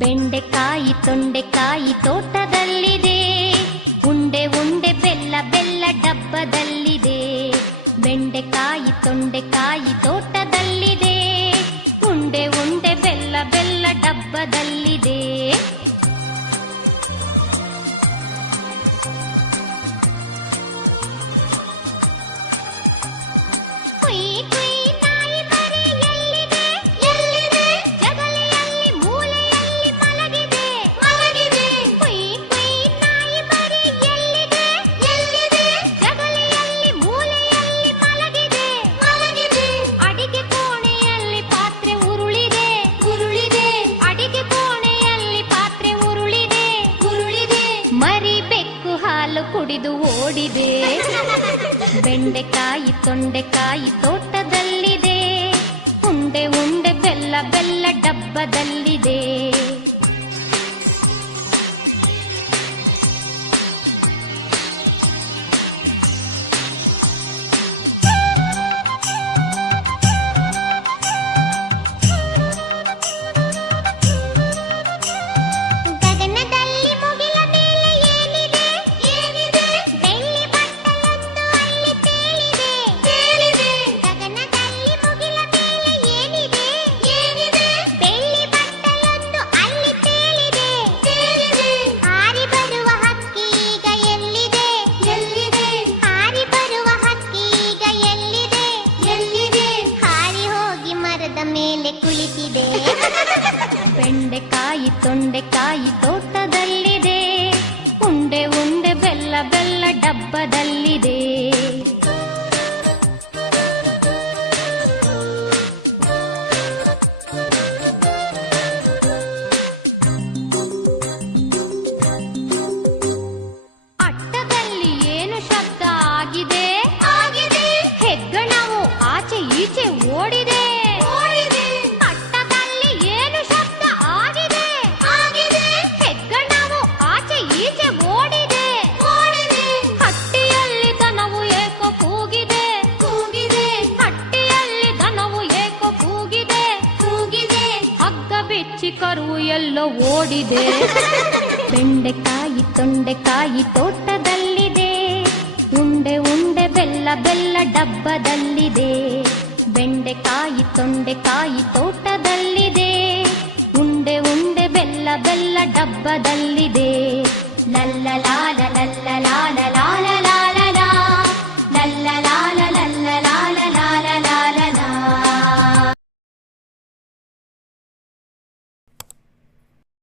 ಬೆಂಡೆಕಾಯಿ ತೊಂಡೆಕಾಯಿ ತೋಟದಲ್ಲಿದೆ, ಉಂಡೆ ಉಂಡೆ ಬೆಲ್ಲ ಬೆಲ್ಲ ಡಬ್ಬದಲ್ಲಿದೆ. ಬೆಂಡೆಕಾಯಿ ತೊಂಡೆಕಾಯಿ ತೋಟದಲ್ಲಿದೆ, ಉಂಡೆ ಉಂಡೆ ಬೆಲ್ಲ ಬೆಲ್ಲ ಡಬ್ಬದಲ್ಲಿದೆ. ಕುಯ್ ಕುಯ್ ನಾಯಿ ಮರಿ ಎಲ್ಲಿದೆ ಎಲ್ಲಿದೆ, ಜಗಲಿಯಲ್ಲಿ ಮೂಲೆಯಲ್ಲಿ ಮಲಗಿದೆ ಮಲಗಿದೆ. ಕುಯ್ ಕುಯ್ ನಾಯಿ ಮರಿ ಎಲ್ಲಿದೆ ಎಲ್ಲಿದೆ, ಜಗಲಿಯಲ್ಲಿ ಮೂಲೆಯಲ್ಲಿ ಮಲಗಿದೆ ಮಲಗಿದೆ. ಅಡಿಗೆ ಕೋಣೆಯಲ್ಲಿ ಪಾತ್ರೆ ಉರುಳಿದೆ ಉರುಳಿದೆ, ಅಡಿಗೆ ಕೋಣೆಯಲ್ಲಿ ಪಾತ್ರೆ ಉರುಳಿದೆ ಉರುಳಿದೆ. ಮರಿ ಬೆಕ್ಕು ಹಾಲು ಕುಡಿದು ಓಡಿದೆ. ಬೆಂಡೆಕಾಯಿ ತೊಂಡೆಕಾಯಿ ತೋಟದಲ್ಲಿದೆ, ಉಂಡೆ ಉಂಡೆ ಬೆಲ್ಲ ಬೆಲ್ಲ ಡಬ್ಬದಲ್ಲಿದೆ. ಗಗನದಲ್ಲಿ ಮುಗಿಲ ಮೇಲೆ ಏನಿದೆ ಏನಿದೆ, ಬೆಳ್ಳಿ ಬಟ್ಟಲೊಂದು ಅಲ್ಲಿ ತೇಲಿದೆ ತೇಲಿದೆ. ಗಗನದಲ್ಲಿ ಮುಗಿಲ ಮೇಲೆ ಏನಿದೆ ಏನಿದೆ, ಬೆಳ್ಳಿ ಬಟ್ಟಲೊಂದು ಅಲ್ಲಿ ತೇಲಿದೆ ತೇಲಿದೆ. ಹಾರಿ ಬರುವ ಹಕ್ಕಿ ಈಗ ಎಲ್ಲಿದೆ ಎಲ್ಲಿದೆ, ಹಾರಿ ಬರುವ ಹಕ್ಕಿ ಈಗ ಎಲ್ಲಿದೆ ಎಲ್ಲಿದೆ. ಹಾರಿ ಹೋಗಿ ಮರದ ಮೇಲೆ ಕುಳಿತಿದೆ. ಬೆಂಡೆಕಾಯಿ ತೊಂಡೆಕಾಯಿ ತೋಟದಲ್ಲಿದೆ, ಉಂಡೆ ಉಂಡೆ ಬೆಲ್ಲ ಬೆಲ್ಲ ಡಬ್ಬದಲ್ಲಿದೆ. ಅಟ್ಟದಲ್ಲಿ ಏನು ಶಬ್ದ ಆಗಿದೆ ಆಗಿದೆ, ಹೆಗ್ಗಣವು ಆಚೆ ಈಚೆ ಓಡಿದೆ ಓಡಿದೆ. ಅಟ್ಟದಲ್ಲಿ ಏನು ಶಬ್ದ ಆಗಿದೆ ಆಗಿದೆ, ಹೆಗ್ಗಣವು ಆಚೆ ಈಚೆ ಓಡಿದೆ ಓಡಿದೆ. ಹಟ್ಟಿಯಲ್ಲಿ ದನವು ಏಕೋ ಕೂಗಿದೆ ಕೂಗಿದೆ, ಹಟ್ಟಿಯಲ್ಲಿ ದನವು ಏಕೋ ಕೂಗಿದೆ ಕೂಗಿದೆ. ಹಗ್ಗ ಬಿಚ್ಚಿ ಕರು ಎಲ್ಲೋ ಓಡಿದೆ. ಬೆಂಡೆಕಾಯಿ ತೊಂಡೆಕಾಯಿ ತೋಟದಲ್ಲಿದೆ, ಉಂಡೆ ಉಂಡೆ ಬೆಲ್ಲ ಬೆಲ್ಲ ಡಬ್ಬದಲ್ಲಿದೆ. ಬೆಂಡೆಕಾಯಿ ತೊಂಡೆಕಾಯಿ ತೋಟದಲ್ಲಿದೆ, ಉಂಡೆ ಉಂಡೆ ಬೆಲ್ಲ ಬೆಲ್ಲ ಡಬ್ಬದಲ್ಲಿದೆ. ಲಲ್ಲ ಲಾಲ ಲಲ್ಲ ಲಾಲ ಲಾಲ ಲಾಲ ಲಾ, ಲಲ್ಲ ಲಾಲ ಲಲ್ಲ ಲಾಲ